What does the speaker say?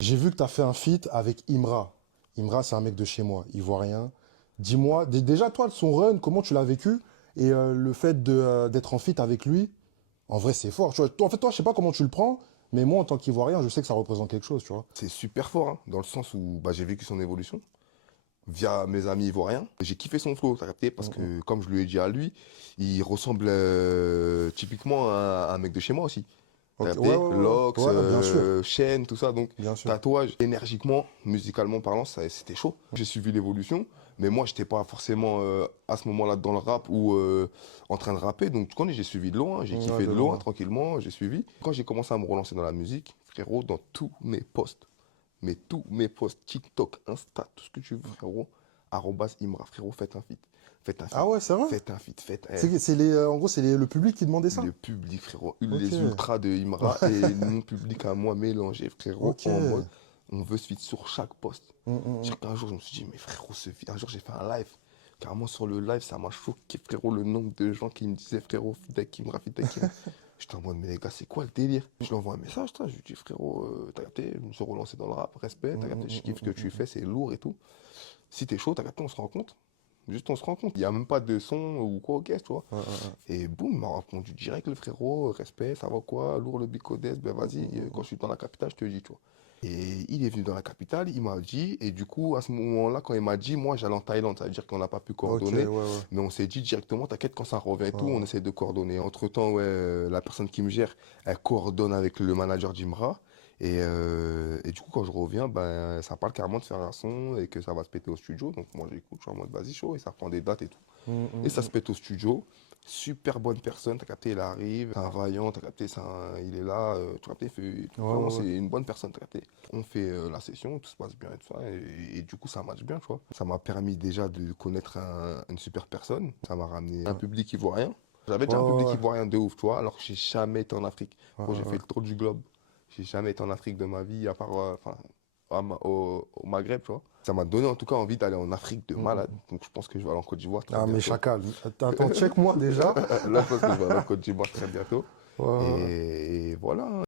J'ai vu que tu as fait un feat avec Imra. Imra, c'est un mec de chez moi, ivoirien. Dis-moi, déjà, toi, son run, comment tu l'as vécu? Et le fait d'être en feat avec lui, en vrai, c'est fort. Tu vois, en fait, toi, je sais pas comment tu le prends, mais moi, en tant qu'Ivoirien, je sais que ça représente quelque chose, tu vois. C'est super fort, hein, dans le sens où j'ai vécu son évolution via mes amis ivoiriens. J'ai kiffé son flow, t'as capté, parce Mm, que comme je lui ai dit à lui, il ressemble typiquement à un mec de chez moi aussi. T'as Ok, ouais, capté? ouais, ouais, Locks, ouais, ouais, bien sûr, chaîne, tout ça, donc bien sûr. tatouage, énergiquement, musicalement parlant, c'était chaud. J'ai suivi l'évolution, mais moi, j'étais pas forcément à ce moment-là dans le rap ou en train de rapper, donc tu connais, j'ai suivi de loin, j'ai Ouais, kiffé de de loin, loin. tranquillement, j'ai suivi. Quand j'ai commencé à me relancer dans la musique, frérot, dans tous mes posts, mais tous mes posts, TikTok, Insta, tout ce que tu veux, frérot, arrobas Imra, frérot, faites un feat. Faites un Ah feat. ouais, c'est vrai? Faites un feat. C'est en gros, c'est le public qui demandait ça? Le public, frérot. Ok, Les ultras de Imra et mon public à moi mélangés, frérot, ok. en mode, on veut ce feat sur chaque post. Mm. Un jour, je me suis dit, mais frérot, ce feat. Un jour, j'ai fait un live. Carrément, sur le live, ça m'a choqué, frérot, le nombre de gens qui me disaient, frérot, feat avec Imra, feat avec Imra. J'étais en mode, mais les gars, c'est quoi le délire? Je lui envoie un message, je lui dis, frérot, t'as capté, je me suis relancé dans le rap, respect, t'as capté, je kiffe ce que tu fais, c'est lourd et tout. Si t'es chaud, t'as capté, on se rend compte. Juste, on se rend compte. Il n'y a même pas de son ou quoi, ok, tu vois. Et boum, il m'a répondu direct, le frérot, respect, ça va quoi, lourd le bicodes, ben vas-y, quand je suis dans la capitale, je te dis, tu vois. Et il est venu dans la capitale, il m'a dit, et du coup, à ce moment-là, quand il m'a dit, moi, j'allais en Thaïlande, ça veut dire qu'on n'a pas pu Ok, ouais, coordonner, ouais. mais on s'est dit directement, t'inquiète, quand ça revient et Ouais, tout, on ouais. essaie de coordonner. Entre-temps, ouais, la personne qui me gère, elle coordonne avec le manager d'Imra, et du coup, quand je reviens, ben, ça parle carrément de faire un son et que ça va se péter au studio. Donc moi, j'écoute, je suis en mode vas-y chaud et ça prend des dates et tout. Et ça se pète au studio. Super bonne personne, t'as capté, il arrive, c'est un vaillant, t'as capté, il est là, tu as capté, Ouais, vraiment ouais, c'est ouais. une bonne personne, t'as capté. On fait la session, tout se passe bien et tout ça, et du coup ça match bien, tu vois. Ça m'a permis déjà de connaître une super personne, ça m'a ramené un public ivoirien. J'avais Ouais, déjà un public ouais, ivoirien de ouf, tu vois, alors que j'ai jamais été en Afrique. ouais, Gros, j'ai ouais, fait le tour du globe. J'ai jamais été en Afrique de ma vie, à part enfin, au Maghreb, tu vois. Ça m'a donné en tout cas envie d'aller en Afrique de malade. ouais. Donc je pense que je vais aller en Côte d'Ivoire très Ah, mais bientôt. chacal, attends, check-moi déjà. Là, je pense que je vais aller en Côte d'Ivoire très bientôt. Ouais, ouais, ouais. Et voilà, hein.